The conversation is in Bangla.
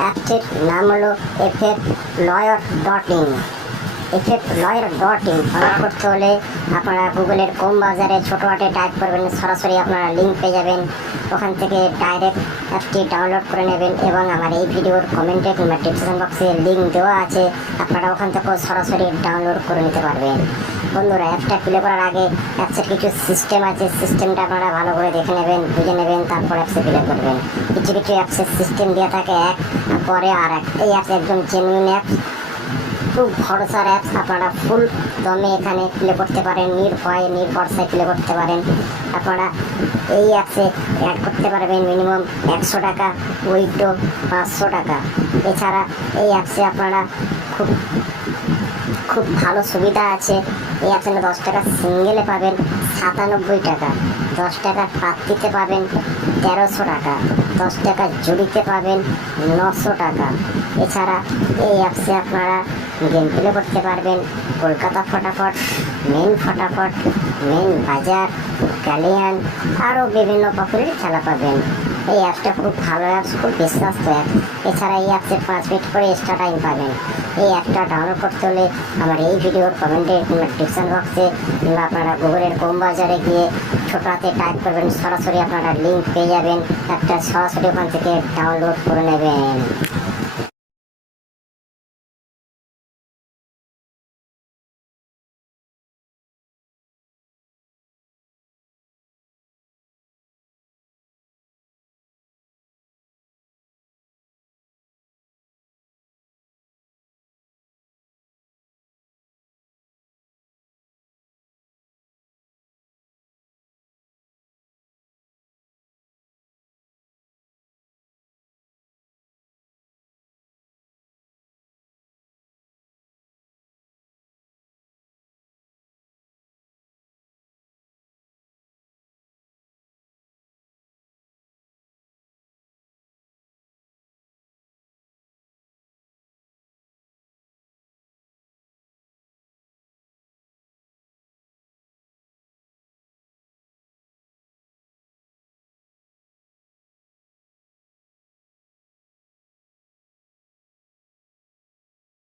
অ্যাপটির নাম হলো effectlawyer.in। effectlawyer.in ডাউনলোড করতে হলে আপনারা গুগলের কম বাজারে ছোটো হাতে টাইপ করবেন, সরাসরি আপনারা লিঙ্ক পেয়ে যাবেন। ওখান থেকে ডাইরেক্ট অ্যাপটি ডাউনলোড করে নেবেন এবং আমার এই ভিডিওর কমেন্টে কিংবা ডিসক্রিপশন বক্সে লিঙ্ক দেওয়া আছে, আপনারা ওখান থেকেও সরাসরি ডাউনলোড করে নিতে পারবেন। বন্ধুরা, অ্যাপটা প্লে করার আগে অ্যাপসের কিছু সিস্টেম আছে, সিস্টেমটা আপনারা ভালো করে দেখে নেবেন, বুঝে নেবেন, তারপর অ্যাপসে প্লে করবেন। কিছু কিছু অ্যাপসের সিস্টেম দেওয়া থাকে এক পরে আর এক। এই অ্যাপস একদম জেনুইন অ্যাপস, খুব ভরসার অ্যাপস। আপনারা ফুল দমে এখানে প্লে করতে পারেন, নির্ভয়ে নির্ভরসায় প্লে করতে পারেন। আপনারা এই অ্যাপসে অ্যাড করতে পারবেন মিনিমাম 100 টাকা, উইথড্র 500 টাকা। এছাড়া এই অ্যাপসে আপনারা খুব ভালো সুবিধা আছে। এই অ্যাপসে 10 টাকা সিঙ্গেলে পাবেন 97 টাকা, 10 টাকা প্রাপ্তিতে পাবেন 1300 টাকা, 10 টাকা জুড়িতে পাবেন 900 টাকা। এছাড়া এই অ্যাপসে আপনারা গেম প্লে করতে পারবেন কলকাতা ফটাফট, মেন ফটাফট, মেন বাজার, গ্যালিয়ান, আরও বিভিন্ন প্রকারের খেলা পাবেন। এই অ্যাপসটা খুব ভালো অ্যাপস, খুব বিশ্বস্ত অ্যাপ। এছাড়া এই অ্যাপসে 5 মিনিট করে এক্সট্রা টাইম পাবেন। এই অ্যাপটা ডাউনলোড করতে হলে আমার এই ভিডিওর কমেন্টে কিংবা ডিসক্রিপশন বক্সে কিংবা আপনারা গুগলের কম বাজারে গিয়ে ছোটো হাতে টাইপ করবেন, সরাসরি আপনারা লিঙ্ক পেয়ে যাবেন। অ্যাপটা সরাসরি ওখান থেকে ডাউনলোড করে নেবেন।